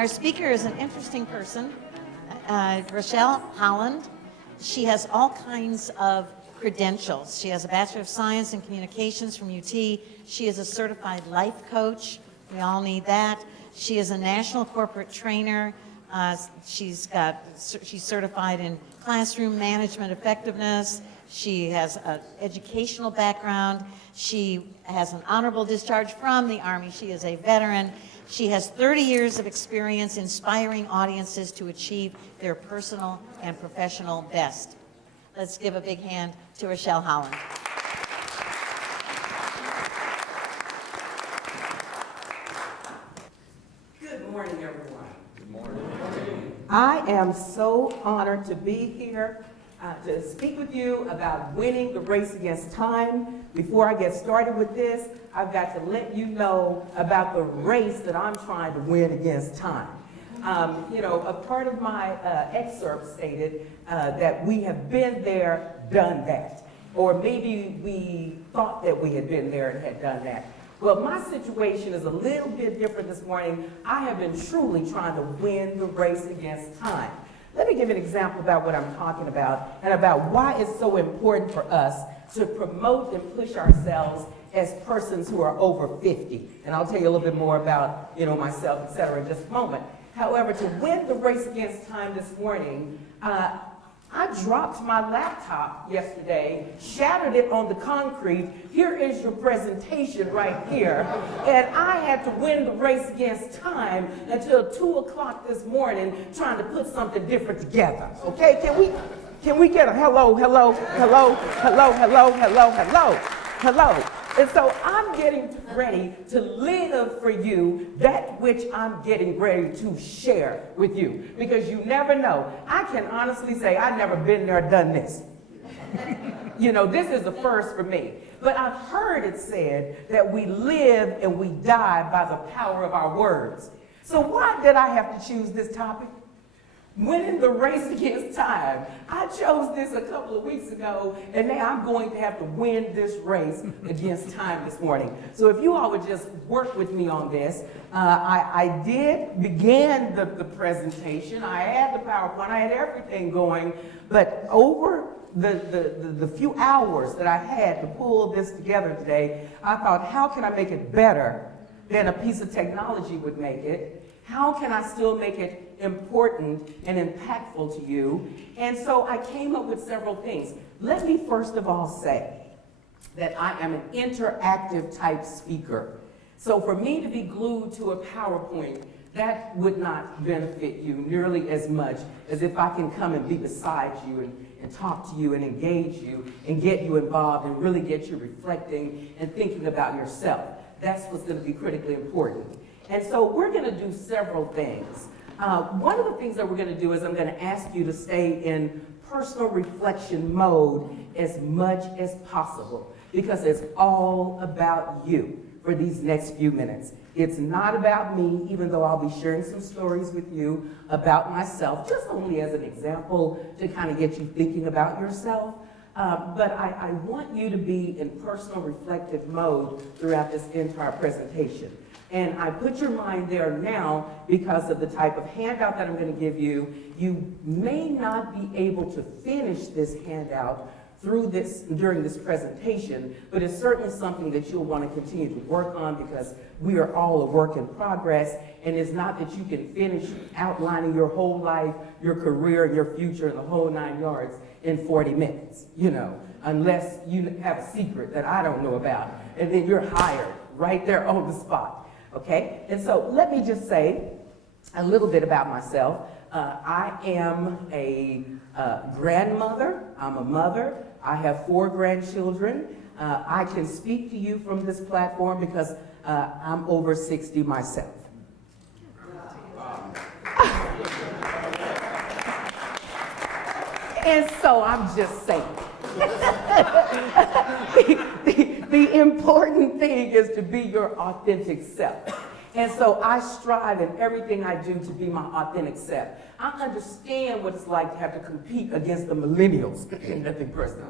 Our speaker is an interesting person, Rochelle Holland. She has all kinds of credentials. She has a Bachelor of Science in Communications from UT. She is a certified life coach. We all need that. She is a national corporate trainer. She's certified in classroom management effectiveness. She has an educational background. She has an honorable discharge from the Army. She is a veteran. She has 30 years of experience inspiring audiences to achieve their personal and professional best. Let's give a big hand to Rochelle Holland. Good morning, everyone. Good morning. I am so honored to be here to speak with you about winning the race against time. Before I get started with this, I've got to let you know about the race that I'm trying to win against time. A part of my excerpt stated that we have been there, done that. Or maybe we thought that we had been there and had done that. Well, my situation is a little bit different this morning. I have been truly trying to win the race against time. Let me give an example about what I'm talking about and about why it's so important for us to promote and push ourselves as persons who are over 50. And I'll tell you a little bit more about, myself, et cetera, in just a moment. However, to win the race against time this morning, I dropped my laptop yesterday, shattered it on the concrete. Here is your presentation right here. And I had to win the race against time until 2 o'clock this morning trying to put something different together. Okay, can we get a hello, hello, hello, hello, hello, hello, hello, hello. And so I'm getting ready to live for you that which I'm getting ready to share with you. Because you never know. I can honestly say I've never been there, done this. This is the first for me. But I've heard it said that we live and we die by the power of our words. So why did I have to choose this topic? Winning the race against time. I chose this a couple of weeks ago, and now I'm going to have to win this race against time this morning. So if you all would just work with me on this. I began the presentation. I had the PowerPoint. I had everything going. But over the few hours that I had to pull this together today, I thought, how can I make it better than a piece of technology would make it? How can I still make it important and impactful to you? And so I came up with several things. Let me first of all say that I am an interactive type speaker. So for me to be glued to a PowerPoint, that would not benefit you nearly as much as if I can come and be beside you and talk to you and engage you and get you involved and really get you reflecting and thinking about yourself. That's what's going to be critically important. And so we're going to do several things. One of the things that we're going to do is I'm going to ask you to stay in personal reflection mode as much as possible, because it's all about you for these next few minutes. It's not about me, even though I'll be sharing some stories with you about myself, just only as an example to kind of get you thinking about yourself. But I want you to be in personal reflective mode throughout this entire presentation. And I put your mind there now because of the type of handout that I'm going to give you. You may not be able to finish this handout during this presentation, but it's certainly something that you'll want to continue to work on, because we are all a work in progress, and it's not that you can finish outlining your whole life, your career, your future, and the whole 9 yards in 40 minutes, unless you have a secret that I don't know about, and then you're hired right there on the spot. Okay, and so let me just say a little bit about myself. I am a grandmother. I'm a mother. I have 4 grandchildren. I can speak to you from this platform because I'm over 60 myself. And so I'm just saying. The important thing is to be your authentic self. And so I strive in everything I do to be my authentic self. I understand what it's like to have to compete against the millennials. Nothing personal,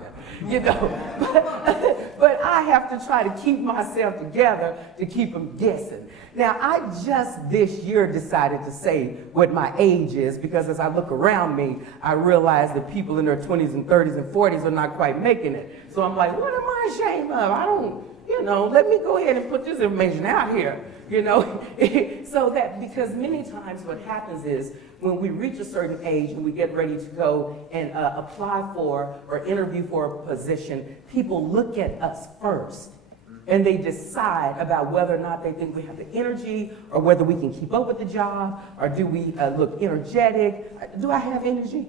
but I I have to try to keep myself together to keep them guessing. Now, I just this year decided to say what my age is because as I look around me, I realize that people in their 20s and 30s and 40s are not quite making it. So I'm like, what am I ashamed of? I don't, let me go ahead and put this information out here, so that because many times what happens is when we reach a certain age and we get ready to go and apply for or interview for a position, people look at us first and they decide about whether or not they think we have the energy or whether we can keep up with the job or do we look energetic. Do I have energy?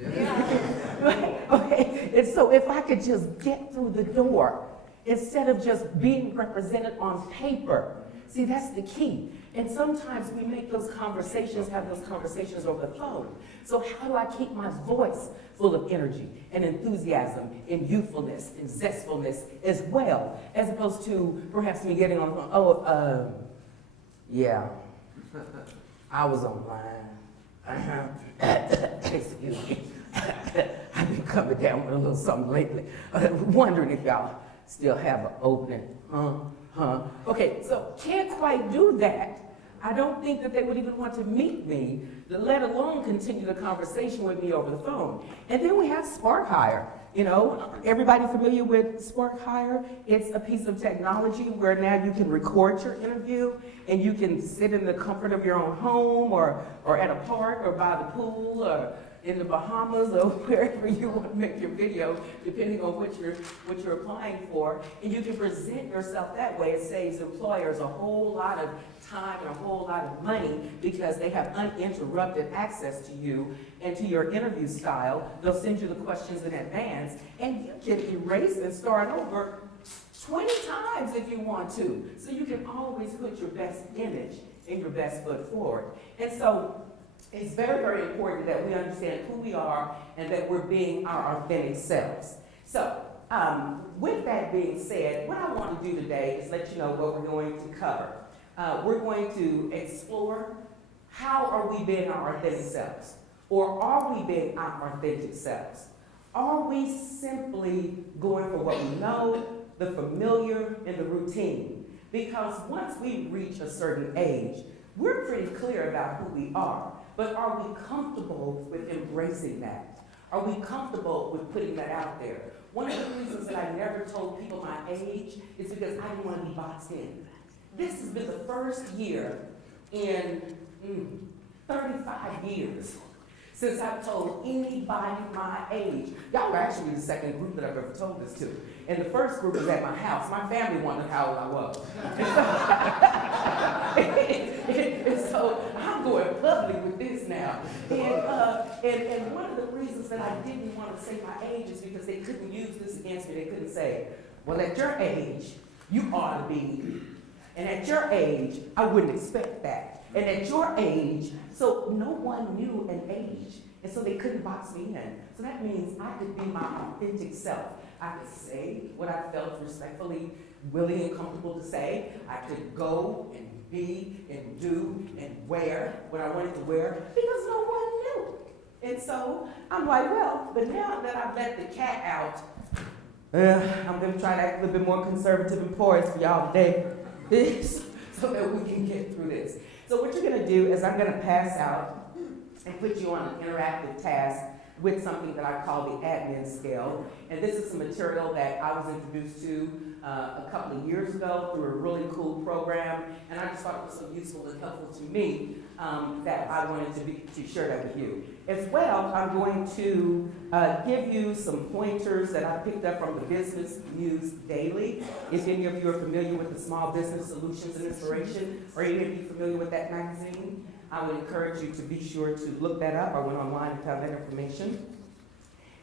Yeah. Okay. And so if I could just get through the door instead of just being represented on paper. See, that's the key. And sometimes we make those conversations, have those conversations over the phone. So how do I keep my voice full of energy and enthusiasm and youthfulness and zestfulness as well, as opposed to perhaps me getting on the phone, yeah, I was online. Excuse me. I've been coming down with a little something lately. Wondering if y'all still have an opening. Okay, so can't quite do that. I don't think that they would even want to meet me, let alone continue the conversation with me over the phone. And then we have Spark Hire. Everybody familiar with Spark Hire? It's a piece of technology where now you can record your interview and you can sit in the comfort of your own home or at a park or by the pool or in the Bahamas or wherever you want to make your video, depending on what you're applying for. And you can present yourself that way. It saves employers a whole lot of time and a whole lot of money because they have uninterrupted access to you and to your interview style. They'll send you the questions in advance, and you can erase and start over 20 times if you want to. So you can always put your best image and your best foot forward. And so it's very, very important that we understand who we are and that we're being our authentic selves. So, with that being said, what I want to do today is let you know what we're going to cover. We're going to explore how are we being our authentic selves? Or are we being our authentic selves? Are we simply going for what we know, the familiar, and the routine? Because once we reach a certain age, we're pretty clear about who we are. But are we comfortable with embracing that? Are we comfortable with putting that out there? One of the reasons that I never told people my age is because I didn't want to be boxed in. This has been the first year in 35 years since I've told anybody my age. Y'all are actually the second group that I've ever told this to. And the first group was at my house. My family wondered how old I was. And so I'm going public with this now. And one of the reasons that I didn't want to say my age is because they couldn't use this against me. They couldn't say, well, at your age, you ought to be. And at your age, I wouldn't expect that. And at your age, so no one knew an age. And so they couldn't box me in. So that means I could be my authentic self. I could say what I felt respectfully, willing, and comfortable to say. I could go and be and do and wear what I wanted to wear because no one knew. And so I'm like, well, but now that I've let the cat out, I'm going to try to act a little bit more conservative and poised for y'all today so that we can get through this. So what you're going to do is I'm going to pass out and put you on an interactive task with something that I call the admin scale. And this is some material that I was introduced to a couple of years ago through a really cool program. And I just thought it was so useful and helpful to me that I wanted to share that with you. As well, I'm going to give you some pointers that I picked up from the Business News Daily. If any of you are familiar with the Small Business Solutions and Inspiration, or any of you familiar with that magazine, I would encourage you to be sure to look that up. I went online and found that information.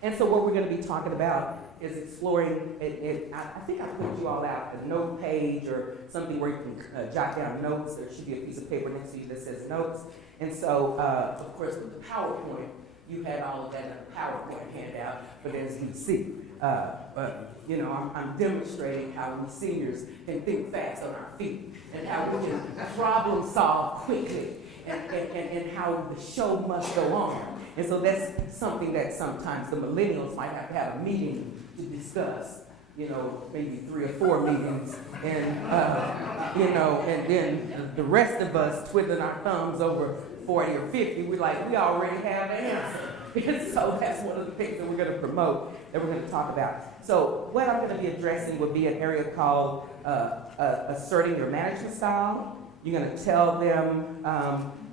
And so what we're going to be talking about is exploring, I think I put you all out a note page or something where you can jot down notes. There should be a piece of paper next to you that says notes. And so, of course, with the PowerPoint, you had all of that in a PowerPoint handout, but as you see, I'm demonstrating how we seniors can think fast on our feet and how we can problem solve quickly and how the show must go on. And so that's something that sometimes the millennials might have to have a meeting to discuss maybe 3 or 4 meetings, and, and then the rest of us twiddling our thumbs over 40 or 50, we already have the answer. And so that's one of the things that we're going to promote, that we're going to talk about. So what I'm going to be addressing would be an area called asserting your management style. You're going to tell them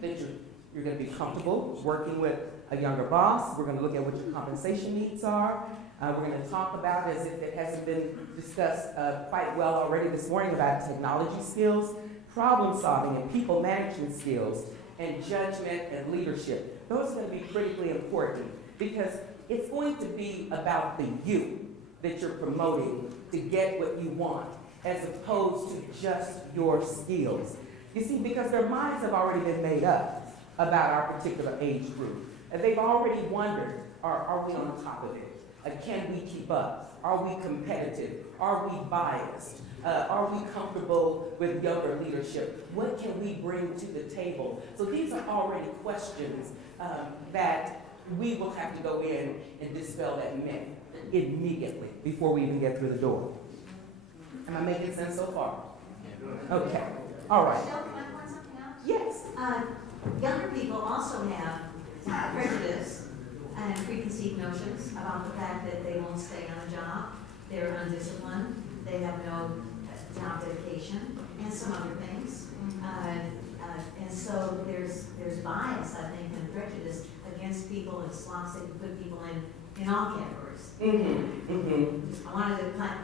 that you're going to be comfortable working with a younger boss. We're going to look at what your compensation needs are. We're going to talk about, as if it hasn't been discussed quite well already this morning, about technology skills, problem solving and people management skills, and judgment and leadership. Those are going to be critically important because it's going to be about the you that you're promoting to get what you want, as opposed to just your skills. You see, because their minds have already been made up about our particular age group. And they've already wondered, are we on top of it? Can we keep up? Are we competitive? Are we biased? Are we comfortable with younger leadership? What can we bring to the table? So these are already questions that we will have to go in and dispel that myth immediately before we even get through the door. Am I making sense so far? Okay. All right. Michelle, can I point something out? Yes. Younger people also have prejudice and preconceived notions about the fact that they won't stay on a job, they're undisciplined, they have no job dedication, and some other things. And so there's bias, I think, and prejudice against people and slots that you put people in all categories. Mm-hmm. Mm-hmm. I wanted to plant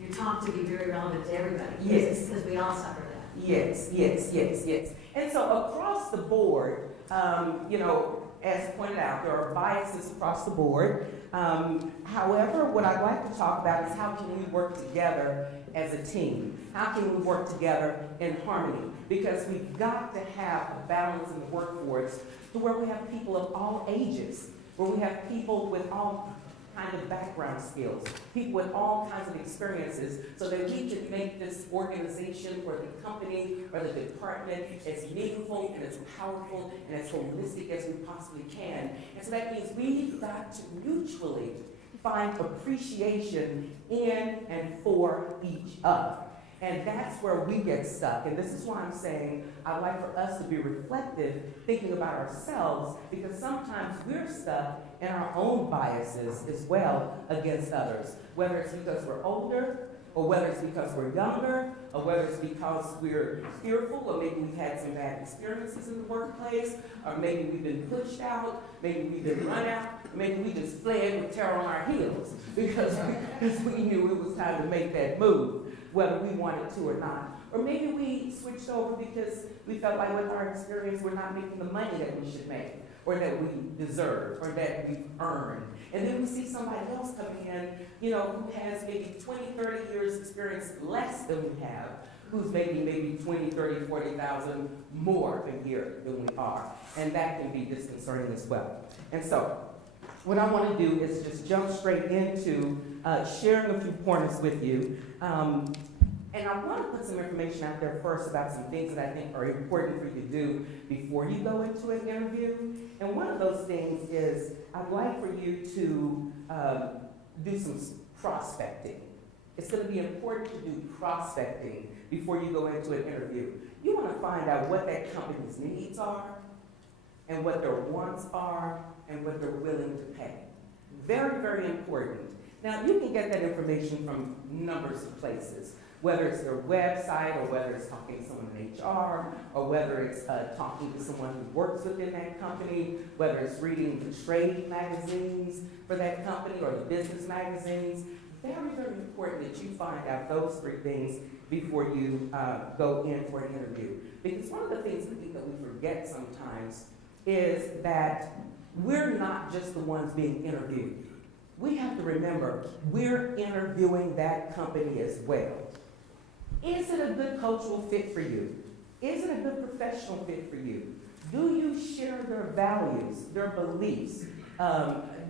your talk to be very relevant to everybody. Yes. Because we all suffer that. Yes, yes, yes, yes. And so across the board, as pointed out, there are biases across the board. However, what I'd like to talk about is how can we work together as a team? How can we work together in harmony? Because we've got to have a balance in the workforce to where we have people of all ages, where we have people with all kinds of background skills, people with all kinds of experiences, so that we can make this organization or the company or the department as meaningful and as powerful and as holistic as we possibly can. And so that means we've got to mutually find appreciation in and for each other. And that's where we get stuck. And this is why I'm saying I'd like for us to be reflective, thinking about ourselves, because sometimes we're stuck in our own biases as well against others, whether it's because we're older, or whether it's because we're younger, or whether it's because we're fearful, or maybe we've had some bad experiences in the workplace, or maybe we've been pushed out, maybe we've been run out, or maybe we just fled with terror on our heels because we knew it was time to make that move, whether we wanted to or not. Or maybe we switched over because we felt like with our experience we're not making the money that we should make, or that we deserve, or that we've earned. And then we see somebody else coming in, who has maybe 20, 30 years experience less than we have, who's making maybe 20, 30, 40,000 more a year than we are. And that can be disconcerting as well. And so, what I want to do is just jump straight into sharing a few pointers with you. And I want to put some information out there first about some things that I think are important for you to do before you go into an interview. And one of those things is I'd like for you to do some prospecting. It's going to be important to do prospecting before you go into an interview. You want to find out what that company's needs are, and what their wants are, and what they're willing to pay. Very, very important. Now, you can get that information from numbers of places, whether it's their website, or whether it's talking to someone in HR, or whether it's talking to someone who works within that company, whether it's reading the trade magazines for that company or the business magazines. Very, very important that you find out those 3 things before you go in for an interview. Because one of the things I think that we forget sometimes is that we're not just the ones being interviewed. We have to remember, we're interviewing that company as well. Is it a good cultural fit for you? Is it a good professional fit for you? Do you share their values, their beliefs?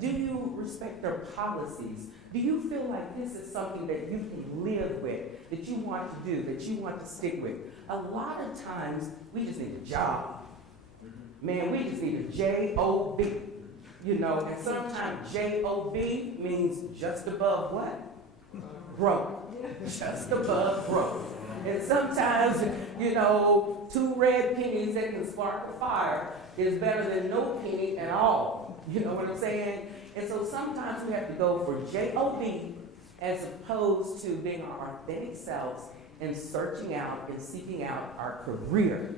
Do you respect their policies? Do you feel like this is something that you can live with, that you want to do, that you want to stick with? A lot of times, we just need a job. Man, we just need a J-O-B. And sometimes J-O-B means just above what? broke, just above broke. And sometimes, you know, 2 red pennies that can spark a fire is better than no penny at all. You know what I'm saying? And so sometimes we have to go for J-O-B as opposed to being our authentic selves and searching out and seeking out our career.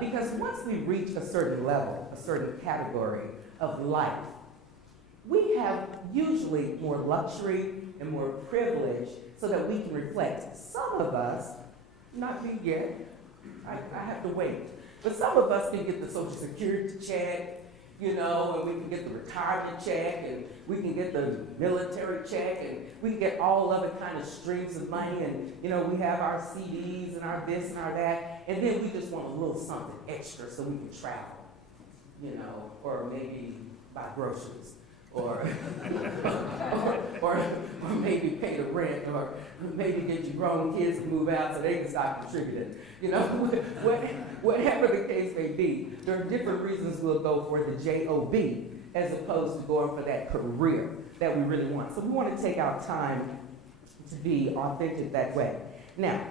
Because once we reach a certain level, a certain category of life, we have usually more luxury and more privilege so that we can reflect. Some of us, not me yet, I have to wait, but some of us can get the Social Security check, you know, and we can get the retirement check, and we can get the military check, and we can get all other kind of streams of money, and, you know, we have our CDs and our this and our that, and then we just want a little something extra so we can travel, you know, or maybe buy groceries. Or maybe pay the rent, or maybe get your grown kids to move out so they can stop contributing. You know, whatever the case may be, there are different reasons we'll go for the J-O-B as opposed to going for that career that we really want. So we want to take our time to be authentic that way. Now,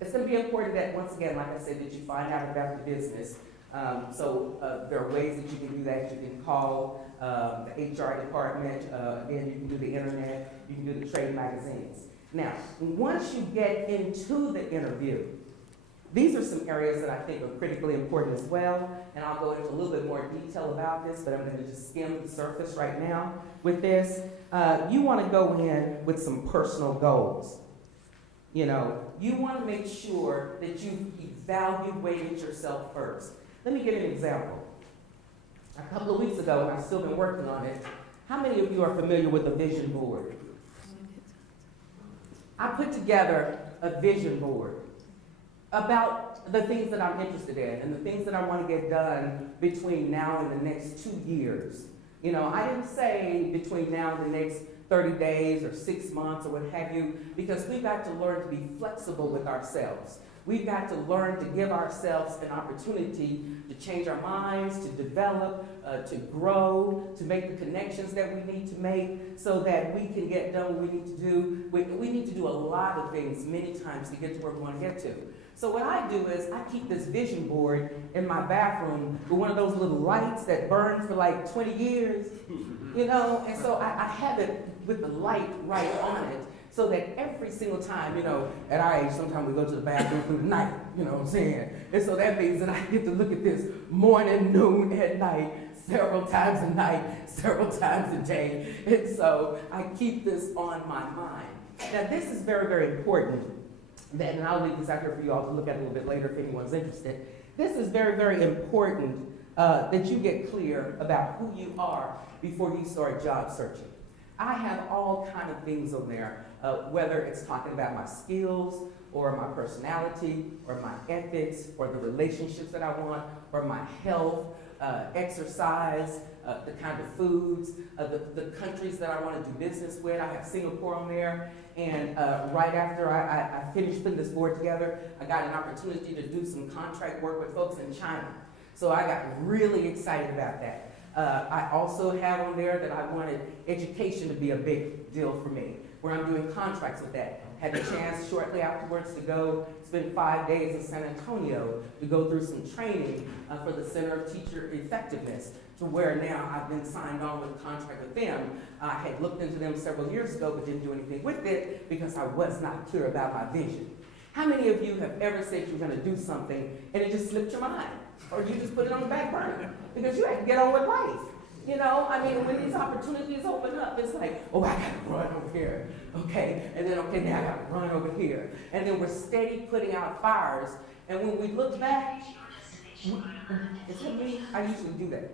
it's going to be important that, once again, like I said, that you find out about the business. There are ways that you can do that. You can call the HR department, again, you can do the internet, you can do the trade magazines. Now, once you get into the interview, these are some areas that I think are critically important as well, and I'll go into a little bit more detail about this, but I'm going to just skim the surface right now with this. You want to go in with some personal goals. You know, you want to make sure that you evaluated yourself first. Let me give you an example. A couple of weeks ago, and I've still been working on it, how many of you are familiar with a vision board? I put together a vision board about the things that I'm interested in and the things that I want to get done between now and the next 2 years. You know, I didn't say between now and the next 30 days or 6 months or what have you, because we've got to learn to be flexible with ourselves. We've got to learn to give ourselves an opportunity to change our minds, to develop, to grow, to make the connections that we need to make so that we can get done what we need to do. We need to do a lot of things many times to get to where we want to get to. So what I do is I keep this vision board in my bathroom with one of those little lights that burn for like 20 years, you know, and so I have it with the light right on it. So that every single time, you know, at our age, sometimes we go to the bathroom through the night, you know what I'm saying? And so that means that I get to look at this morning, noon, at night, several times a night, several times a day. And so I keep this on my mind. Now this is very, very important, and I'll leave this out here for you all to look at a little bit later if anyone's interested. This is very, very important that you get clear about who you are before you start job searching. I have all kind of things on there, whether it's talking about my skills or my personality or my ethics or the relationships that I want or my health, exercise, the kind of foods, the countries that I want to do business with. I have Singapore on there, and right after I finished putting this board together, I got an opportunity to do some contract work with folks in China. So I got really excited about that. I also have on there that I wanted education to be a big deal for me, where I'm doing contracts with that. Had the chance shortly afterwards to go spend 5 days in San Antonio to go through some training for the Center of Teacher Effectiveness, to where now I've been signed on with a contract with them. I had looked into them several years ago but didn't do anything with it because I was not clear about my vision. How many of you have ever said you're going to do something and it just slipped your mind? Or you just put it on the back burner because you have to get on with life. You know, I mean, when these opportunities open up, it's like, oh, I gotta run over here, okay? And then, okay, now I gotta run over here. And then we're steady putting out fires. And when we look back, is it me? I usually do that.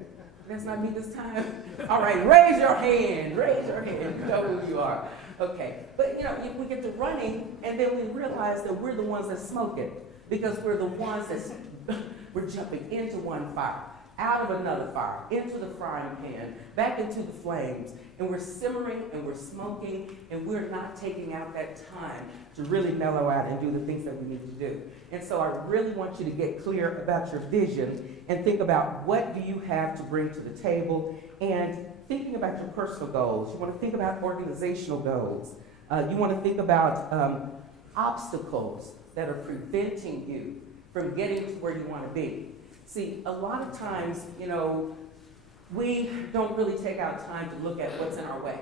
That's not me this time. All right, raise your hand, you know who you are. Okay, but you know, we get to running, and then we realize that we're the ones that smoke it because we're the ones that's we're jumping into one fire, out of another fire, into the frying pan, back into the flames, and we're simmering and we're smoking, and we're not taking out that time to really mellow out and do the things that we need to do. And so I really want you to get clear about your vision and think about what do you have to bring to the table, and thinking about your personal goals. You want to think about organizational goals. You want to think about obstacles that are preventing you from getting to where you want to be. See, a lot of times, we don't really take out time to look at what's in our way.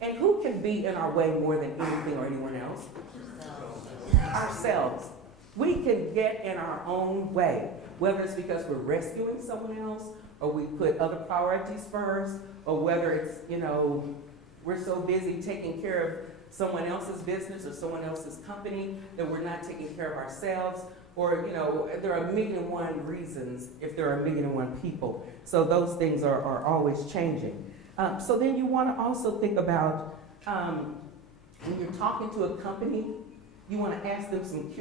And who can be in our way more than anything or anyone else? Ourselves. We can get in our own way, whether it's because we're rescuing someone else, or we put other priorities first, or whether it's, we're so busy taking care of someone else's business or someone else's company that we're not taking care of ourselves. Or, there are a million and one reasons if there are a million and one people. So those things are always changing. So then you want to also think about when you're talking to a company, you want to ask them some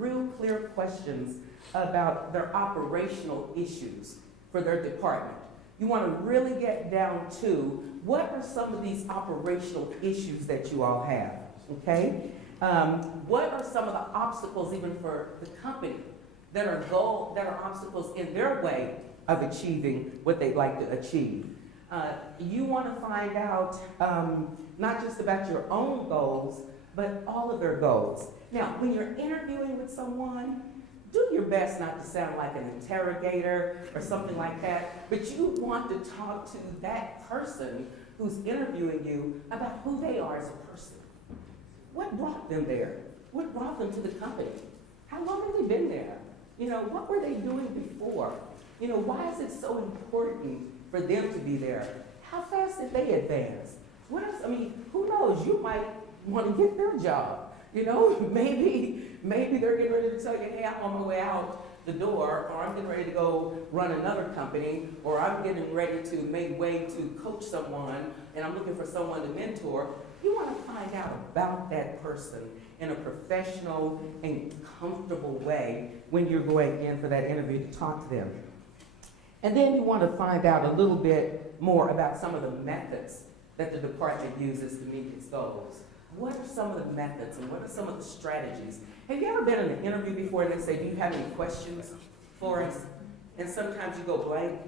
real clear questions about their operational issues for their department. You want to really get down to what are some of these operational issues that you all have, okay? What are some of the obstacles even for the company that are obstacles in their way of achieving what they'd like to achieve? You want to find out not just about your own goals, but all of their goals. Now, when you're interviewing with someone, do your best not to sound like an interrogator or something like that, but you want to talk to that person who's interviewing you about who they are as a person. What brought them there? What brought them to the company? How long have they been there? What were they doing before? Why is it so important for them to be there? How fast did they advance? What else? Who knows? You might want to get their job. Maybe they're getting ready to tell you, hey, I'm on my way out the door, or I'm getting ready to go run another company, or I'm getting ready to make way to coach someone, and I'm looking for someone to mentor. You want to find out about that person in a professional and comfortable way when you're going in for that interview to talk to them. And then you want to find out a little bit more about some of the methods that the department uses to meet its goals. What are some of the methods and what are some of the strategies? Have you ever been in an interview before and they say, do you have any questions for us? And sometimes you go blank,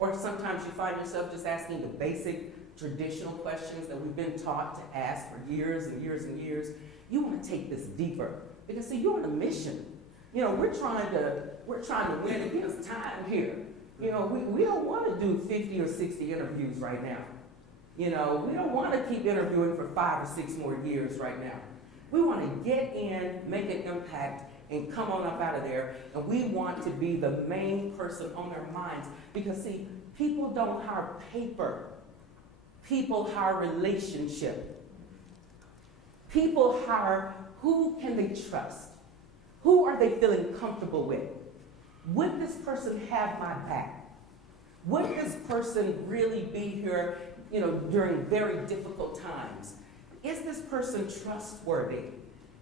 or sometimes you find yourself just asking the basic traditional questions that we've been taught to ask for years and years and years. You want to take this deeper because, see, you're on a mission. We're trying to win against time here. We don't want to do 50 or 60 interviews right now. We don't want to keep interviewing for 5 or 6 more years right now. We want to get in, make an impact, and come on up out of there. And we want to be the main person on their minds. Because, see, people don't hire paper. People hire relationship. People hire who can they trust? Who are they feeling comfortable with? Would this person have my back? Would this person really be here, during very difficult times? Is this person trustworthy?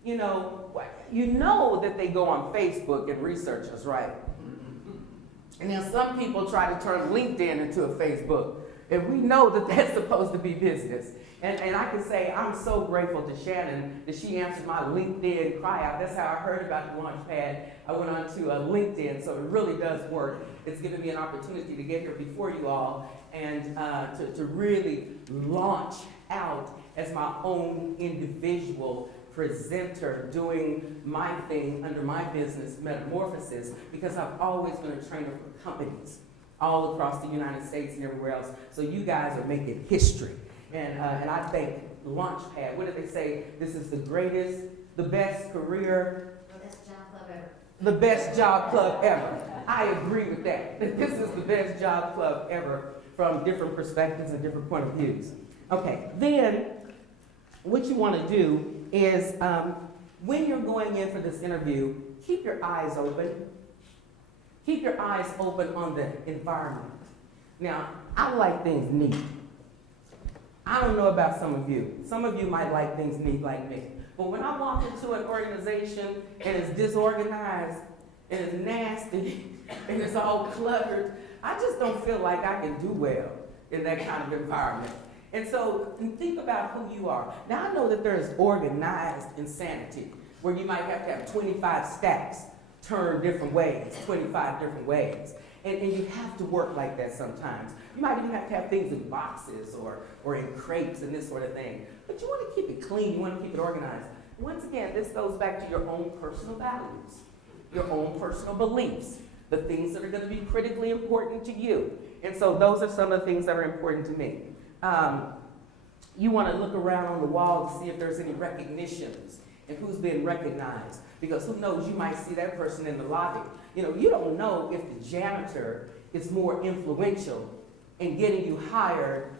You know that they go on Facebook and research us, right? And then some people try to turn LinkedIn into a Facebook. And we know that that's supposed to be business. And I can say I'm so grateful to Shannon that she answered my LinkedIn cry out. That's how I heard about the Launchpad. I went on to LinkedIn, so it really does work. It's given me an opportunity to get here before you all and to really launch out as my own individual presenter doing my thing under my business, Metamorphosis, because I've always been a trainer for companies all across the United States and everywhere else. So you guys are making history. And I think Launchpad, what did they say? This is the greatest, the best career. The best job club ever. The best job club ever. I agree with that. This is the best job club ever from different perspectives and different point of views. Okay, then what you want to do is when you're going in for this interview, keep your eyes open. Keep your eyes open on the environment. Now, I like things neat. I don't know about some of you. Some of you might like things neat like me. But when I walk into an organization and it's disorganized and it's nasty and it's all cluttered, I just don't feel like I can do well in that kind of environment. And so think about who you are. Now, I know that there is organized insanity where you might have to have 25 stacks turned different ways, 25 different ways. And you have to work like that sometimes. You might even have to have things in boxes or in crates and this sort of thing. But you want to keep it clean, you want to keep it organized. Once again, this goes back to your own personal values, your own personal beliefs, the things that are going to be critically important to you. And so those are some of the things that are important to me. You want to look around on the wall to see if there's any recognitions and who's being recognized. Because who knows, you might see that person in the lobby. You know, you don't know if the janitor is more influential in getting you hired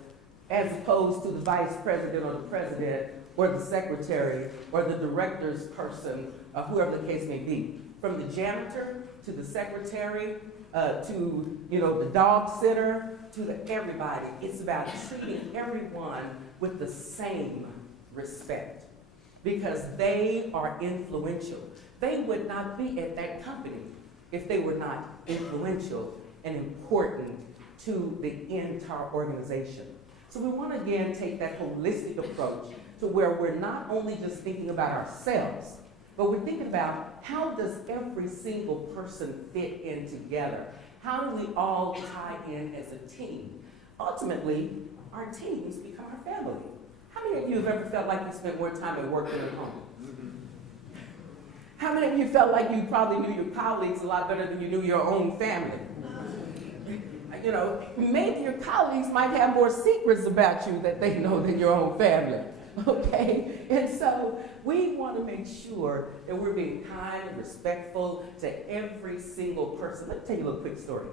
as opposed to the vice president or the president or the secretary or the director's person, whoever the case may be. From the janitor to the secretary to, you know, the dog sitter to everybody. It's about treating everyone with the same respect because they are influential. They would not be at that company if they were not influential and important to the entire organization. So we want to again take that holistic approach to where we're not only just thinking about ourselves, but we're thinking about how does every single person fit in together? How do we all tie in as a team? Ultimately, our teams become our family. How many of you have ever felt like you spent more time at work than at home? How many of you felt like you probably knew your colleagues a lot better than you knew your own family? You know, maybe your colleagues might have more secrets about you that they know than your own family. Okay? And so we want to make sure that we're being kind and respectful to every single person. Let me tell you a little quick story.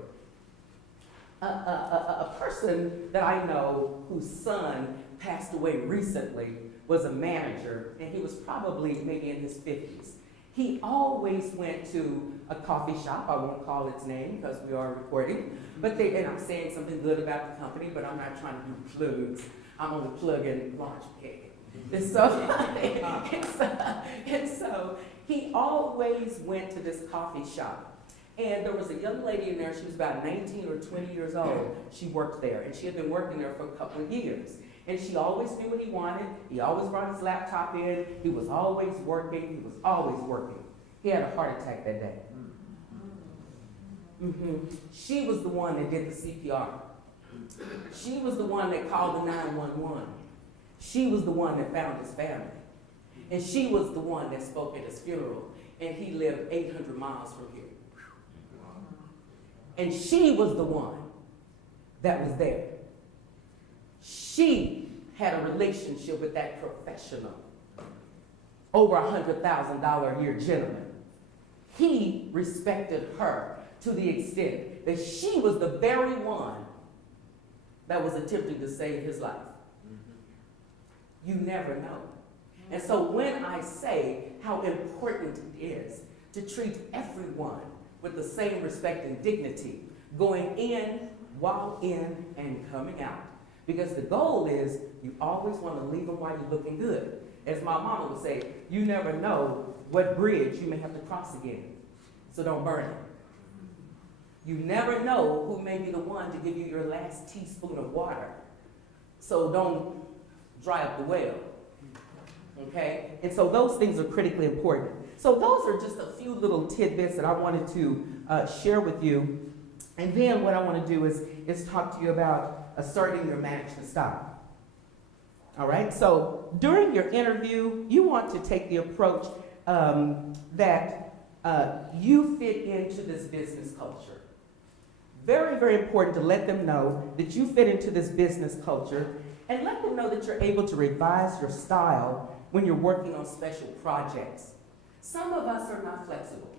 A person that I know whose son passed away recently was a manager, and he was probably maybe in his 50s. He always went to a coffee shop. I won't call its name because we are recording. And I'm saying something good about the company, but I'm not trying to do plugs. I'm only plugging Launchpad. And so he always went to this coffee shop. And there was a young lady in there, she was about 19 or 20 years old. She worked there, and she had been working there for a couple of years. And she always knew what he wanted. He always brought his laptop in. He was always working. He was always working. He had a heart attack that day. She was the one that did the CPR. She was the one that called the 911. She was the one that found his family. And she was the one that spoke at his funeral. And he lived 800 miles from here. And she was the one that was there. She had a relationship with that professional, over $100,000 a year gentleman. He respected her to the extent that she was the very one that was attempting to save his life. You never know. And so when I say how important it is to treat everyone with the same respect and dignity, going in, while in, and coming out. Because the goal is you always want to leave them while you're looking good. As my mama would say, you never know what bridge you may have to cross again. So don't burn it. You never know who may be the one to give you your last teaspoon of water. So don't dry up the well. Okay? And so those things are critically important. So those are just a few little tidbits that I wanted to share with you. And then what I want to do is talk to you about asserting your management style. All right? So during your interview, you want to take the approach that you fit into this business culture. Very, very important to let them know that you fit into this business culture and let them know that you're able to revise your style when you're working on special projects. Some of us are not flexible.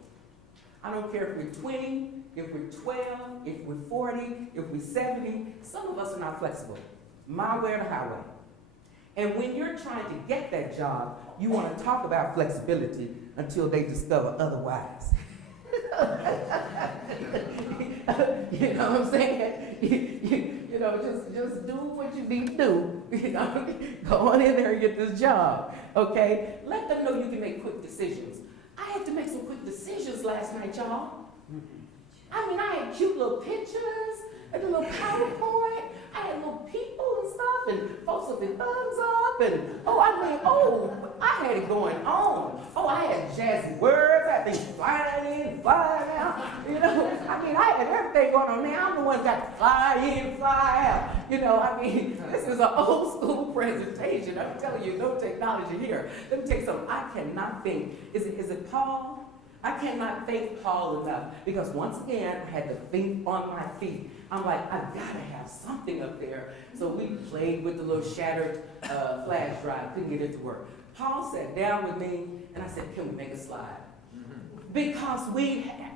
I don't care if we're 20, if we're 12, if we're 40, if we're 70, some of us are not flexible. My way or the highway. And when you're trying to get that job, you want to talk about flexibility until they discover otherwise. You know what I'm saying? You know, just do what you need to do. You know, go on in there and get this job. Okay? Let them know you can make quick decisions. I had to make some quick decisions last night, y'all. I mean, I had cute little pictures. and a little PowerPoint. I had little people and stuff, and folks with their thumbs up, and I had it going on. Oh, I had jazzy words. I had things flying in, flying out. You know, I had everything going on. Man, I'm the one that got to fly in, fly out. You know, this is an old school presentation. I'm telling you, no technology here. Let me tell you something. I cannot think. Is it Paul? I cannot thank Paul enough because once again, I had to think on my feet. I'm like, I've got to have something up there. So we played with the little shattered flash drive, couldn't get it to work. Paul sat down with me and I said, can we make a slide? Because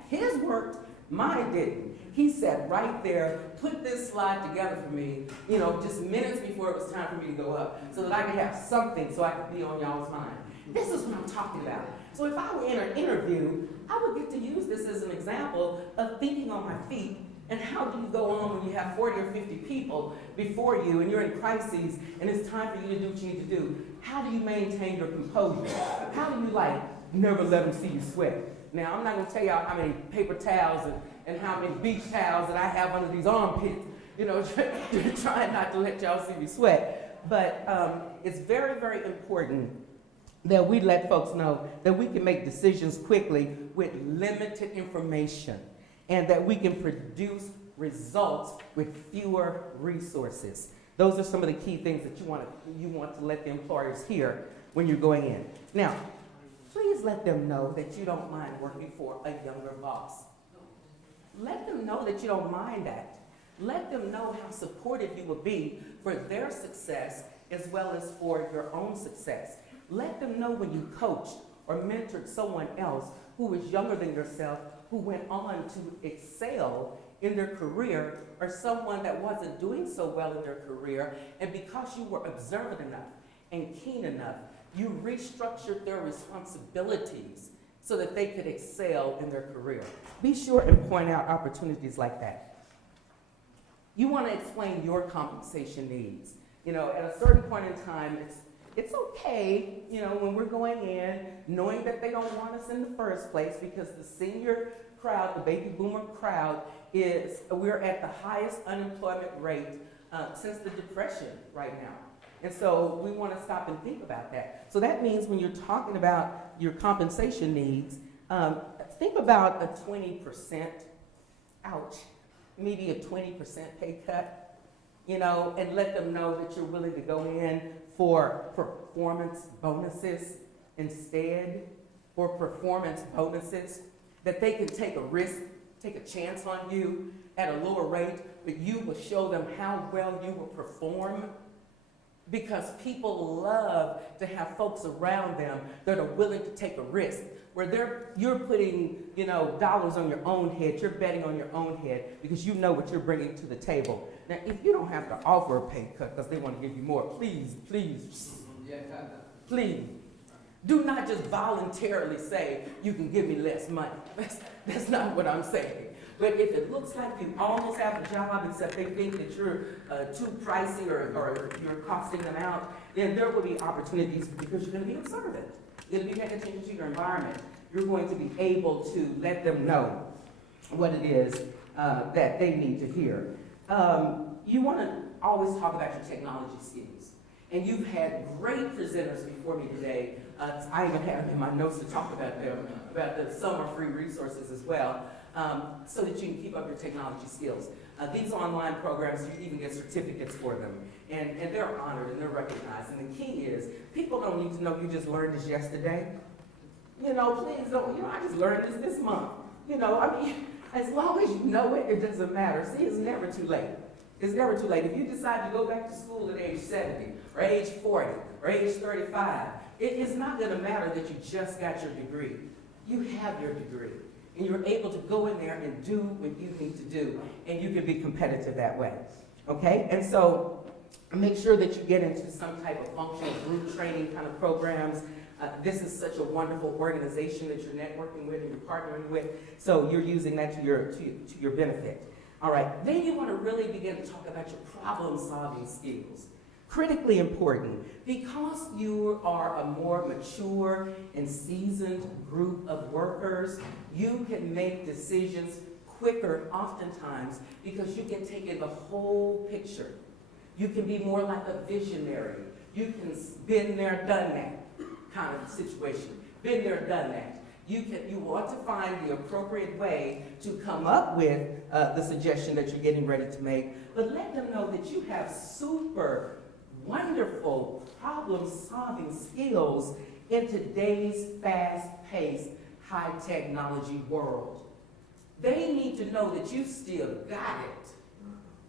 his worked, mine didn't. He sat right there, put this slide together for me, you know, just minutes before it was time for me to go up so that I could have something so I could be on y'all's mind. This is what I'm talking about. So if I were in an interview, I would get to use this as an example of thinking on my feet and how do you go on when you have 40 or 50 people before you and you're in crises and it's time for you to do what you need to do. How do you maintain your composure? How do you never let them see you sweat? Now, I'm not going to tell y'all how many paper towels and how many beach towels that I have under these armpits, you know, trying not to let y'all see me sweat. But it's very, very important that we let folks know that we can make decisions quickly with limited information and that we can produce results with fewer resources. Those are some of the key things that you want to let the employers hear when you're going in. Now, please let them know that you don't mind working for a younger boss. Let them know that you don't mind that. Let them know how supportive you will be for their success as well as for your own success. Let them know when you coached or mentored someone else who was younger than yourself, who went on to excel in their career, or someone that wasn't doing so well in their career, and because you were observant enough and keen enough, you restructured their responsibilities so that they could excel in their career. Be sure and point out opportunities like that. You want to explain your compensation needs. You know, at a certain point in time, it's okay, you know, when we're going in, knowing that they don't want us in the first place because the senior crowd, the baby boomer crowd, we're at the highest unemployment rate since the Depression right now. And so we want to stop and think about that. So that means when you're talking about your compensation needs, think about a 20%, ouch, maybe a 20% pay cut, you know, and let them know that you're willing to go in for performance bonuses instead, or performance bonuses, that they can take a risk, take a chance on you at a lower rate, but you will show them how well you will perform, because people love to have folks around them that are willing to take a risk, where you're putting, you know, dollars on your own head, you're betting on your own head because you know what you're bringing to the table. Now, if you don't have to offer a pay cut because they want to give you more, please, do not just voluntarily say, you can give me less money. That's not what I'm saying. But if it looks like you almost have a job except they think that you're too pricey or you're costing them out, then there will be opportunities because you're going to be observant. You're going to be paying attention to your environment. You're going to be able to let them know what it is that they need to hear. You want to always talk about your technology skills. And you've had great presenters before me today. I even have in my notes to talk about them, about the summer free resources as well, so that you can keep up your technology skills. These online programs, you even get certificates for them. And they're honored and they're recognized. And the key is, people don't need to know you just learned this yesterday. You know, please don't, I just learned this month. You know, as long as you know it, it doesn't matter. See, it's never too late. It's never too late. If you decide to go back to school at age 70, or age 40, or age 35, it is not going to matter that you just got your degree. You have your degree. And you're able to go in there and do what you need to do. And you can be competitive that way. Okay? And so make sure that you get into some type of functional group training kind of programs. This is such a wonderful organization that you're networking with and you're partnering with. So you're using that to your benefit. All right, then you want to really begin to talk about your problem-solving skills. Critically important, because you are a more mature and seasoned group of workers, you can make decisions quicker oftentimes because you can take in the whole picture. You can be more like a visionary. You can been there, done that kind of situation. Been there, done that. You want to find the appropriate way to come up with the suggestion that you're getting ready to make, but let them know that you have super wonderful problem-solving skills in today's fast-paced, high-technology world. They need to know that you still got it,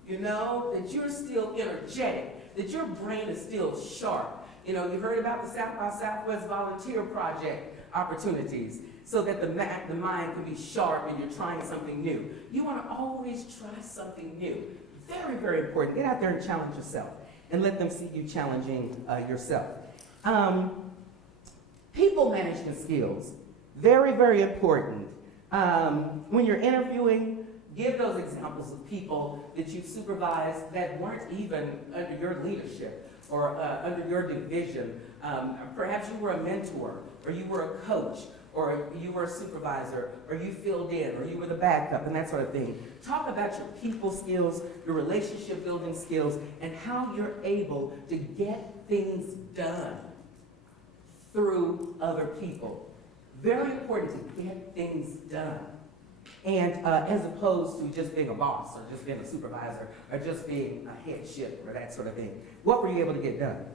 you know, that you're still energetic, that your brain is still sharp. You know, you heard about the South by Southwest volunteer project opportunities so that the mind can be sharp and you're trying something new. You want to always try something new. Very, very important. Get out there and challenge yourself and let them see you challenging yourself. People management skills, very, very important. When you're interviewing, give those examples of people that you supervised that weren't even under your leadership or under your division. Perhaps you were a mentor, or you were a coach, or you were a supervisor, or you filled in, or you were the backup, and that sort of thing. Talk about your people skills, your relationship building skills, and how you're able to get things done through other people. Very important to get things done. And as opposed to just being a boss, or just being a supervisor, or just being a headship, or that sort of thing. What were you able to get done?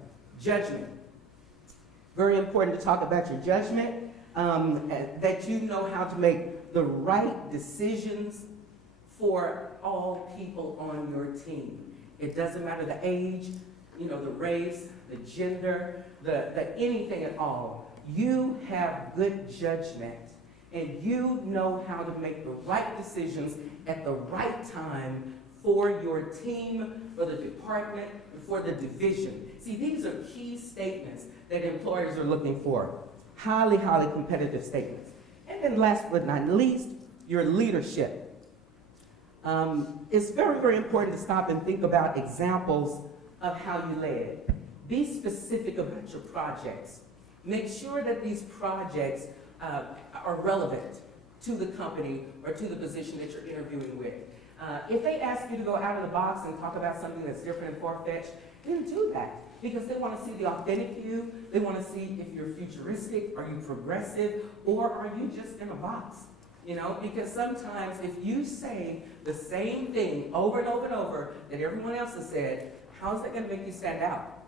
Judgment. Very important to talk about your judgment, that you know how to make the right decisions for all people on your team. It doesn't matter the age, you know, the race, the gender, the anything at all. You have good judgment, and you know how to make the right decisions at the right time for your team, for the department, and for the division. See, these are key statements that employers are looking for. Highly, highly competitive statements. And then last but not least, your leadership. It's very, very important to stop and think about examples of how you led. Be specific about your projects. Make sure that these projects are relevant to the company or to the position that you're interviewing with. If they ask you to go out of the box and talk about something that's different and far-fetched, then do that. Because they want to see the authentic you. They want to see if you're futuristic, are you progressive, or are you just in a box? You know, because sometimes if you say the same thing over and over and over that everyone else has said, how is that going to make you stand out?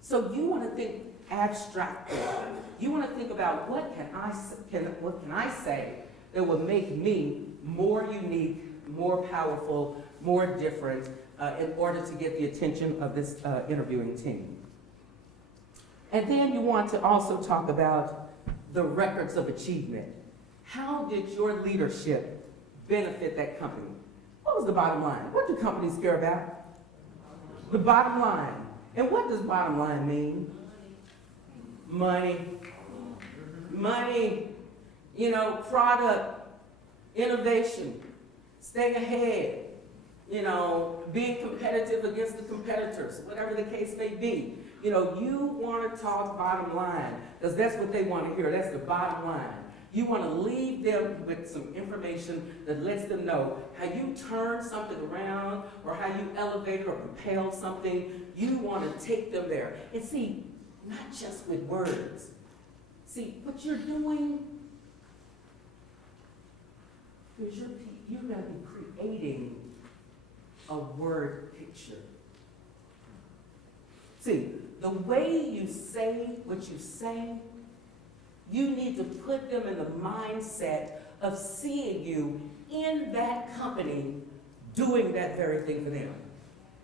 So you want to think abstractly. You want to think about what can I say that will make me more unique, more powerful, more different in order to get the attention of this interviewing team. And then you want to also talk about the records of achievement. How did your leadership benefit that company? What was the bottom line? What do companies care about? The bottom line. And what does bottom line mean? Money. Money, you know, product, innovation, staying ahead, you know, being competitive against the competitors, whatever the case may be. You know, you want to talk bottom line, because that's what they want to hear. That's the bottom line. You want to leave them with some information that lets them know how you turn something around or how you elevate or propel something. You want to take them there. And see, not just with words. See, what you're doing is you're going to be creating a word picture. See, the way you say what you say, you need to put them in the mindset of seeing you in that company doing that very thing for them.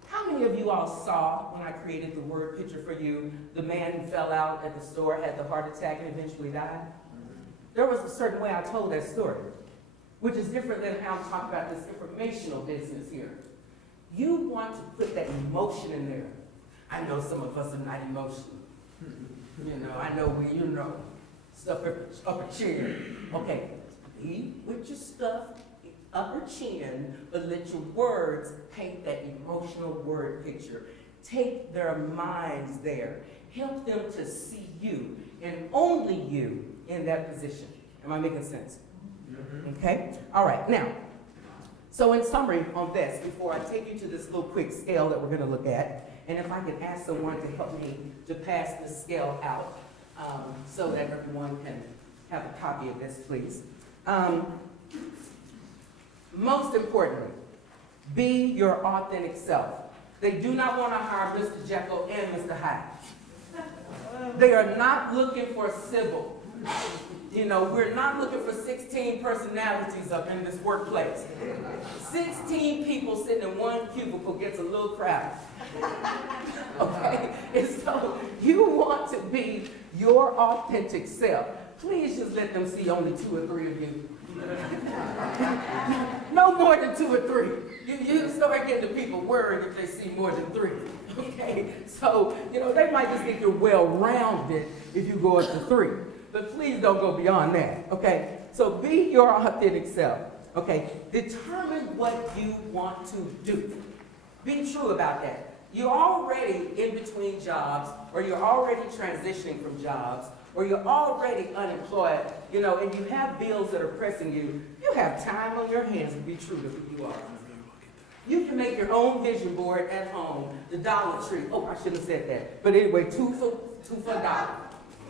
How many of you all saw, when I created the word picture for you, the man who fell out at the store, had the heart attack, and eventually died? There was a certain way I told that story, which is different than how I'm talking about this informational business here. You want to put that emotion in there. I know some of us are not emotional. You know, I know we, you know, stuff upper chin. Okay, lead with your stuff, upper chin, but let your words paint that emotional word picture. Take their minds there. Help them to see you and only you in that position. Am I making sense? Okay? All right. Now, So in summary on this, before I take you to this little quick scale that we're going to look at, and if I could ask someone to help me to pass this scale out so that everyone can have a copy of this, please. Most importantly, be your authentic self. They do not want to hire Mr. Jekyll and Mr. Hyde. They are not looking for Sybil. You know, we're not looking for 16 personalities up in this workplace. 16 people sitting in one cubicle gets a little crowded. Okay? And so you want to be your authentic self. Please just let them see only 2 or 3 of you. No more than 2 or 3. You start getting the people worried if they see more than 3. Okay? So, you know, they might just think you're well-rounded if you go up to 3. But please don't go beyond that. Okay? So be your authentic self. Okay? Determine what you want to do. Be true about that. You're already in between jobs, or you're already transitioning from jobs, or you're already unemployed, you know, and you have bills that are pressing you. You have time on your hands to be true to who you are. You can make your own vision board at home, the Dollar Tree. Oh, I shouldn't have said that. But anyway, two for $1.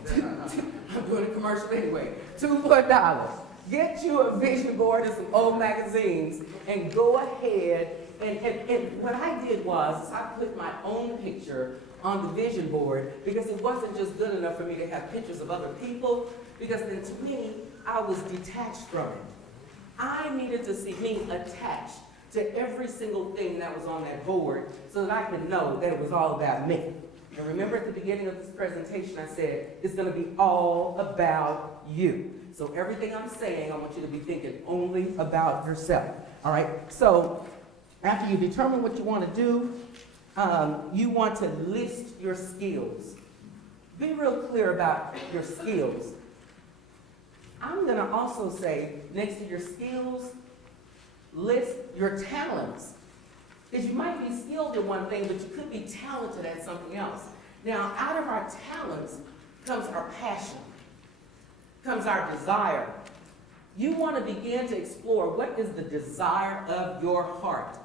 I'm doing a commercial anyway. 2 for $1. Get you a vision board and some old magazines and go ahead. And what I did was I put my own picture on the vision board because it wasn't just good enough for me to have pictures of other people, because then to me, I was detached from it. I needed to see me attached to every single thing that was on that board so that I could know that it was all about me. And remember at the beginning of this presentation, I said, it's going to be all about you. So everything I'm saying, I want you to be thinking only about yourself. All right? So after you determine what you want to do, you want to list your skills. Be real clear about your skills. I'm going to also say, next to your skills, list your talents. Because you might be skilled in one thing, but you could be talented at something else. Now, out of our talents comes our passion, comes our desire. You want to begin to explore what is the desire of your heart.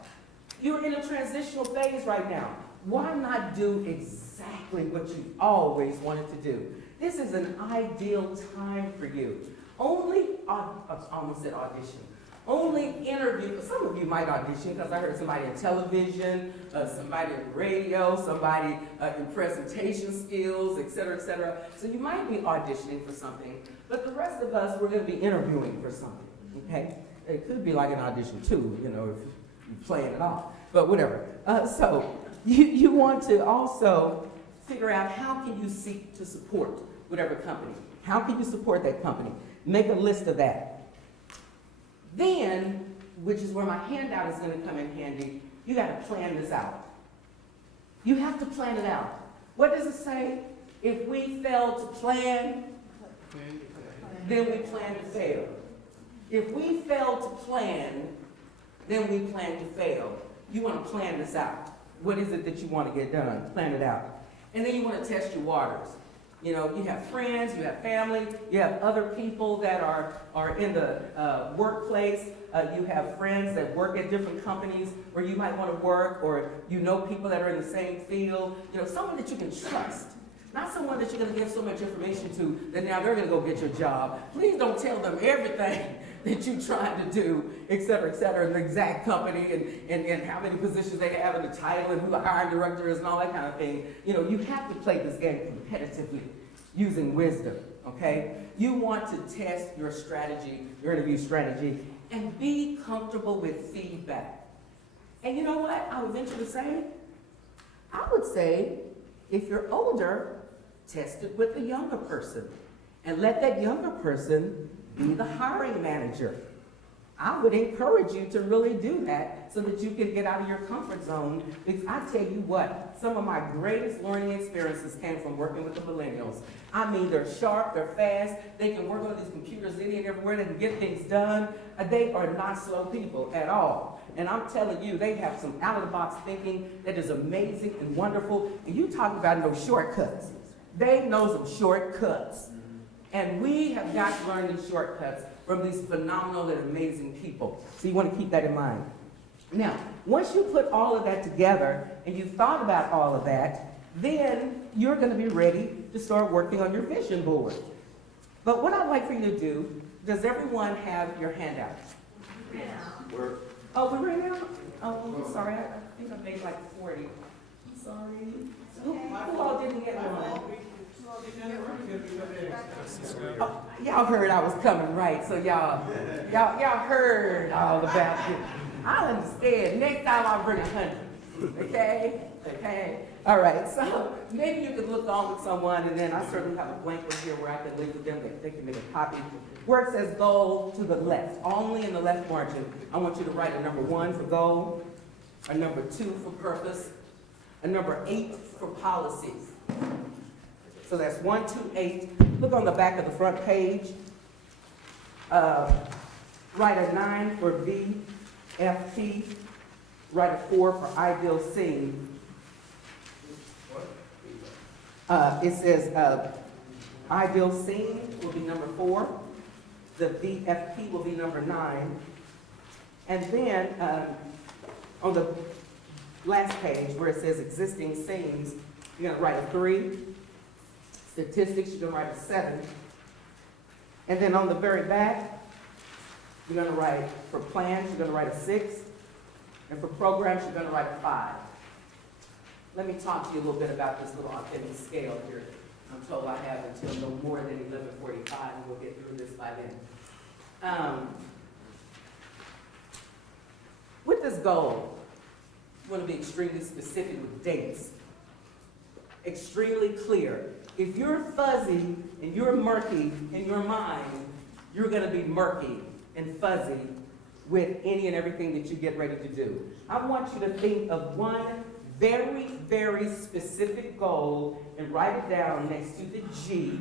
You're in a transitional phase right now. Why not do exactly what you always wanted to do? This is an ideal time for you. I almost said audition. Only interview, some of you might audition because I heard somebody in television, somebody in radio, somebody in presentation skills, et cetera, et cetera. So you might be auditioning for something, but the rest of us, we're going to be interviewing for something, okay? It could be like an audition too, you know, if you're playing it off, but whatever. So you want to also figure out how can you seek to support whatever company. How can you support that company? Make a list of that. Then, which is where my handout is going to come in handy, you got to plan this out. You have to plan it out. What does it say? If we fail to plan, then we plan to fail. If we fail to plan, then we plan to fail. You want to plan this out. What is it that you want to get done? Plan it out. And then you want to test your waters. You know, you have friends, you have family, you have other people that are in the workplace. You have friends that work at different companies where you might want to work, or you know people that are in the same field. You know, someone that you can trust. Not someone that you're going to give so much information to that now they're going to go get your job. Please don't tell them everything that you're trying to do, et cetera, and the exact company and how many positions they have and the title and who the hiring director is and all that kind of thing. You know, you have to play this game competitively using wisdom, okay? You want to test your strategy, your interview strategy, and be comfortable with feedback. And you know what I would venture to say? I would say, if you're older, test it with the younger person and let that younger person be the hiring manager. I would encourage you to really do that so that you can get out of your comfort zone. Because I tell you what, some of my greatest learning experiences came from working with the millennials. I mean, they're sharp, they're fast, they can work on these computers any and everywhere, they can get things done. They are not slow people at all. And I'm telling you, they have some out-of-the-box thinking that is amazing and wonderful. And you talk about no shortcuts. They know some shortcuts. And we have got to learn these shortcuts from these phenomenal and amazing people. So you want to keep that in mind. Now, once you put all of that together and you've thought about all of that, then you're going to be ready to start working on your vision board. But what I'd like for you to do, does everyone have your handout? Yeah. Oh, we ran out? Oh, I'm sorry. I think I made like 40. I'm sorry. Who all didn't get one? Oh, y'all heard I was coming, right? So y'all heard all about it. I understand. Next time I'll bring 100. Okay? Okay. All right. So maybe you could look on with someone, and then I certainly have a blank one here where I can leave with them. They can make a copy. Where it says goal to the left, only in the left margin, I want you to write a number 1 for goal, a number 2 for purpose, a number 8 for policies. So that's 1, 2, 8. Look on the back of the front page. Write a 9 for VFP. Write a 4 for ideal scene. It says ideal scene will be number 4. The VFP will be number 9. And then on the last page where it says existing scenes, you're going to write a 3. Statistics, you're going to write a 7. And then on the very back, you're going to write, for plans, you're going to write a 6. And for programs, you're going to write a 5. Let me talk to you a little bit about this little authentic scale here. I'm told I have until no more than 11:45, and we'll get through this by then. With this goal, you want to be extremely specific with dates. Extremely clear. If you're fuzzy and you're murky in your mind, you're going to be murky and fuzzy with any and everything that you get ready to do. I want you to think of one very, very specific goal and write it down next to the G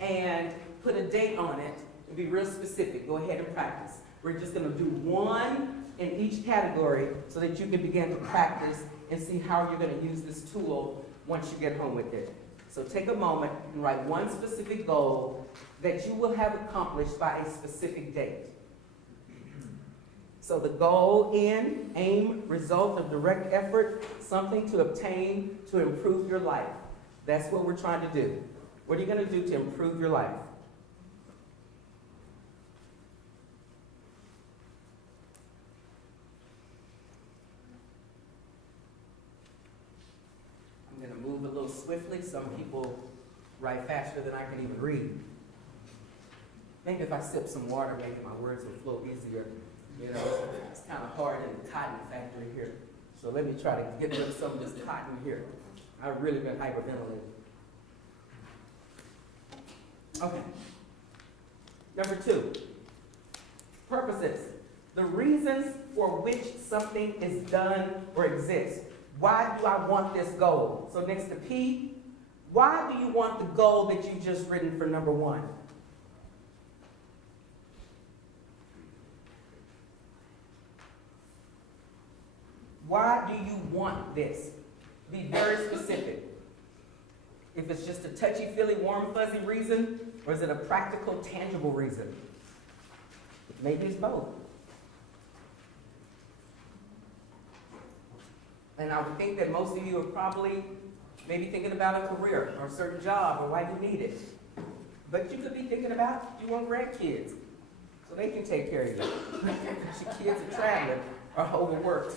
and put a date on it and be real specific. Go ahead and practice. We're just going to do one in each category so that you can begin to practice and see how you're going to use this tool once you get home with it. So take a moment and write one specific goal that you will have accomplished by a specific date. So the goal, end, aim, result of direct effort, something to obtain to improve your life. That's what we're trying to do. What are you going to do to improve your life? I'm going to move a little swiftly. Some people write faster than I can even read. Maybe if I sip some water, maybe my words will flow easier. You know, it's kind of hard in the cotton factory here. So let me try to get rid of some of this cotton here. I've really been hyperventilating. Okay. Number 2, purposes. The reasons for which something is done or exists. Why do I want this goal? So next to P, why do you want the goal that you've just written for number 1? Why do you want this? Be very specific. If it's just a touchy-feely, warm, fuzzy reason, or is it a practical, tangible reason? Maybe it's both. And I would think that most of you are probably maybe thinking about a career or a certain job or why you need it. But you could be thinking about you want grandkids, so they can take care of you. Your kids are traveling or overworked.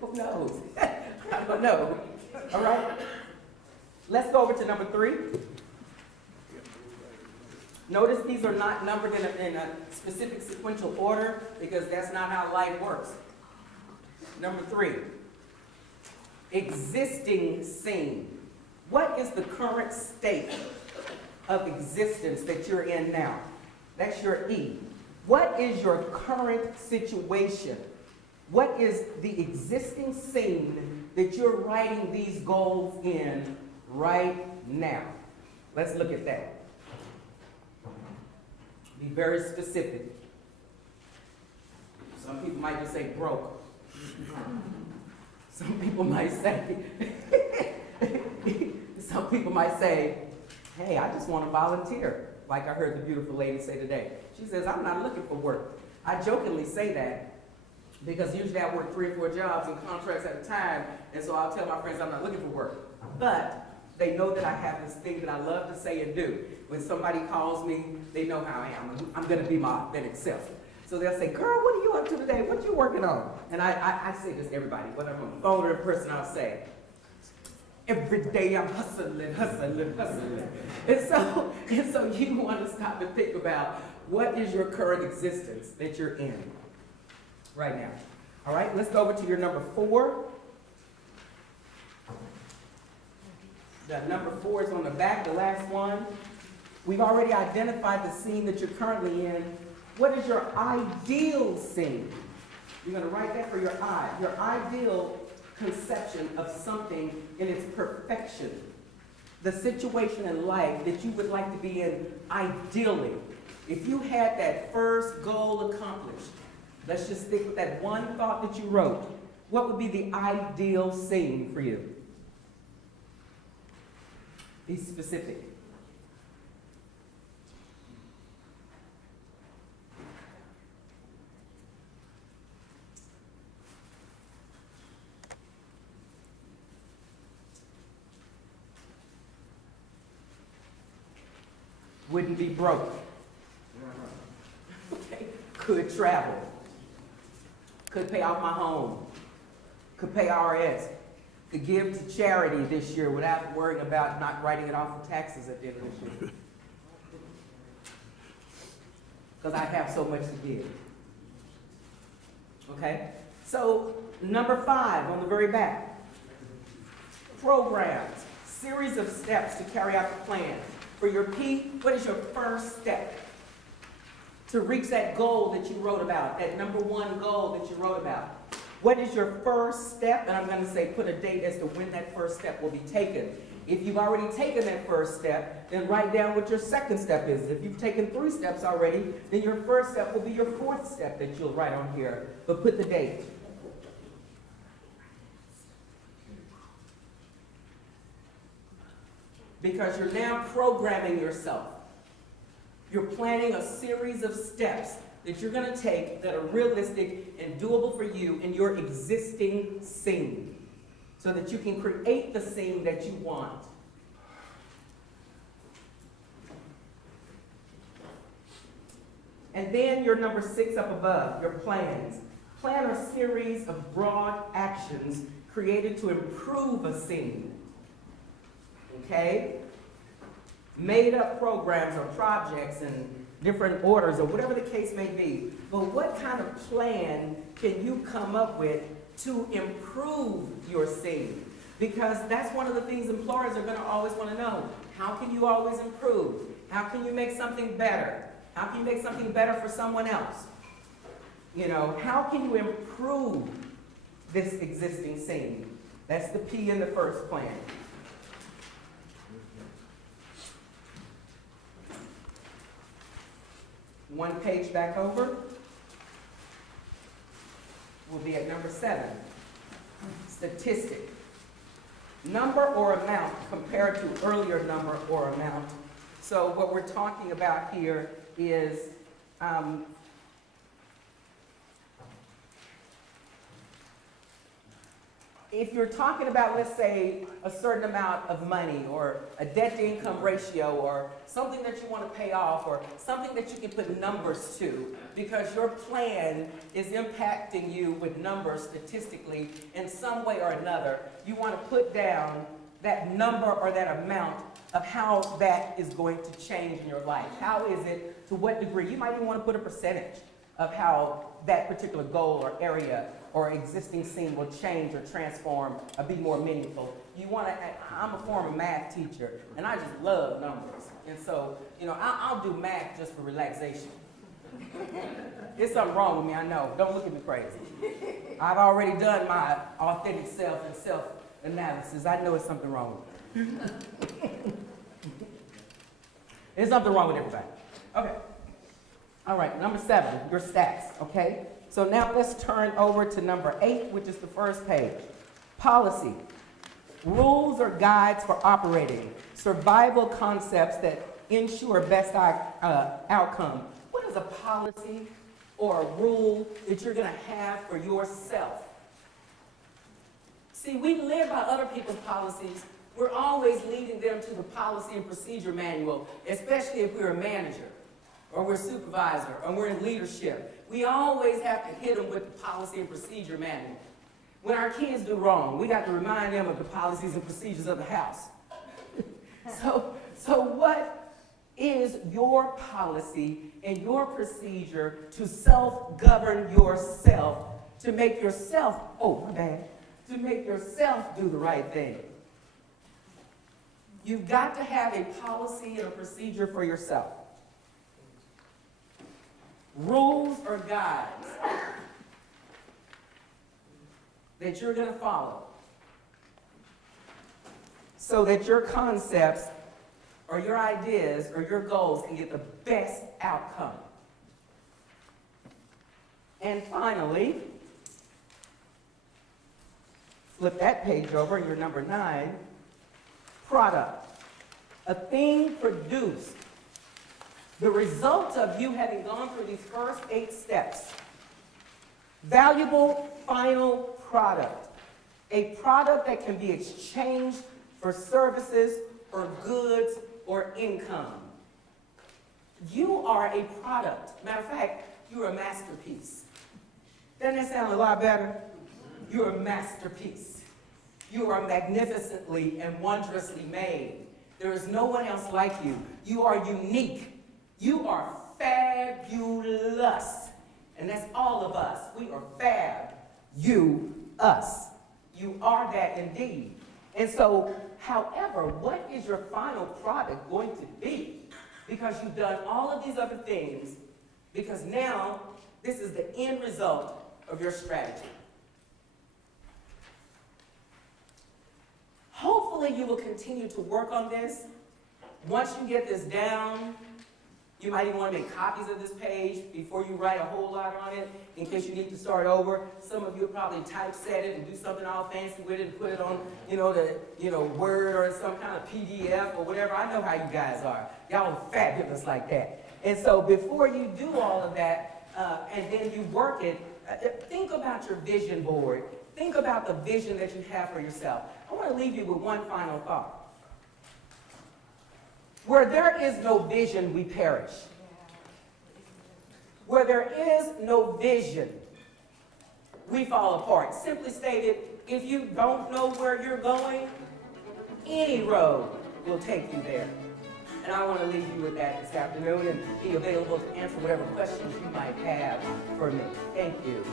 Who knows? I don't know. All right? Let's go over to number 3. Notice these are not numbered in a specific sequential order because that's not how life works. Number 3, existing scene. What is the current state of existence that you're in now? That's your E. What is your current situation? What is the existing scene that you're writing these goals in right now? Let's look at that. Be very specific. Some people might just say broke. Some people might say, hey, I just want to volunteer. like I heard the beautiful lady say today. She says, I'm not looking for work. I jokingly say that because usually I work 3 or 4 jobs and contracts at a time, and so I'll tell my friends I'm not looking for work. But they know that I have this thing that I love to say and do. When somebody calls me, they know how I am. I'm going to be my authentic self. So they'll say, girl, what are you up to today? What you working on? And I say this to everybody. Whether I'm on the phone or in person, I'll say, every day I'm hustling, hustling, hustling. And so you want to stop and think about what is your current existence that you're in right now. All right, let's go over to your number 4. The number 4 is on the back, the last one. We've already identified the scene that you're currently in. What is your ideal scene? You're going to write that for your ideal conception of something in its perfection. The situation in life that you would like to be in ideally. If you had that first goal accomplished, let's just stick with that one thought that you wrote. What would be the ideal scene for you? Be specific. Wouldn't be broke. Okay. Could travel. Could pay off my home. Could pay RS. Could give to charity this year without worrying about not writing it off for taxes at the end of this year. Because I have so much to give. Okay? So, number 5 on the very back. Programs. Series of steps to carry out the plan. For your P, what is your first step to reach that goal that you wrote about, that number 1 goal that you wrote about? What is your first step? And I'm going to say put a date as to when that first step will be taken. If you've already taken that first step, then write down what your second step is. If you've taken 3 steps already, then your first step will be your 4th step that you'll write on here. But put the date. Because you're now programming yourself. You're planning a series of steps that you're going to take that are realistic and doable for you in your existing scene so that you can create the scene that you want. And then your number 6 up above, your plans. Plan a series of broad actions created to improve a scene. Okay? Made up programs or projects in different orders or whatever the case may be. But what kind of plan can you come up with to improve your scene? Because that's one of the things employers are going to always want to know. How can you always improve? How can you make something better? How can you make something better for someone else? You know, how can you improve this existing scene? That's the P in the first plan. One page back over, we'll be at number 7. Statistic. Number or amount compared to earlier number or amount. So what we're talking about here is if you're talking about, let's say, a certain amount of money or a debt-to-income ratio or something that you want to pay off or something that you can put numbers to because your plan is impacting you with numbers statistically in some way or another, you want to put down that number or that amount of how that is going to change in your life. How is it, to what degree? You might even want to put a percentage of how that particular goal or area or existing scene will change or transform or be more meaningful. You want to, I'm a former math teacher, and I just love numbers. And so, you know, I'll do math just for relaxation. There's something wrong with me, I know. Don't look at me crazy. I've already done my authentic self and self-analysis. I know it's something wrong with me. There's something wrong with everybody. Okay. All right, number 7, your stats, okay? So now let's turn over to number 8, which is the first page. Policy. Rules or guides for operating. Survival concepts that ensure best outcome. What is a policy or a rule that you're going to have for yourself? See, we live by other people's policies. We're always leading them to the policy and procedure manual, especially if we're a manager, or we're a supervisor, or we're in leadership. We always have to hit them with the policy and procedure manual. When our kids do wrong, we got to remind them of the policies and procedures of the house. So what is your policy and your procedure to self-govern yourself, to make yourself, to make yourself do the right thing? You've got to have a policy and a procedure for yourself. Rules or guides that you're going to follow so that your concepts or your ideas or your goals can get the best outcome. And finally, flip that page over, you're number 9, product. A thing produced. The result of you having gone through these first 8 steps. Valuable final product. A product that can be exchanged for services or goods or income. You are a product. Matter of fact, you're a masterpiece. Doesn't that sound a lot better? You're a masterpiece. You are magnificently and wondrously made. There is no one else like you. You are unique. You are fabulous. And that's all of us. We are fab. You, us. You are that indeed. And so, however, what is your final product going to be? Because you've done all of these other things, because now this is the end result of your strategy. Hopefully you will continue to work on this. Once you get this down, you might even want to make copies of this page before you write a whole lot on it in case you need to start over. Some of you will probably typeset it and do something all fancy with it and put it on, Word or some kind of PDF or whatever. I know how you guys are. Y'all are fabulous like that. And so before you do all of that and then you work it, think about your vision board. Think about the vision that you have for yourself. I want to leave you with one final thought. Where there is no vision, we perish. Where there is no vision, we fall apart. Simply stated, if you don't know where you're going, any road will take you there. And I want to leave you with that this afternoon and be available to answer whatever questions you might have for me. Thank you.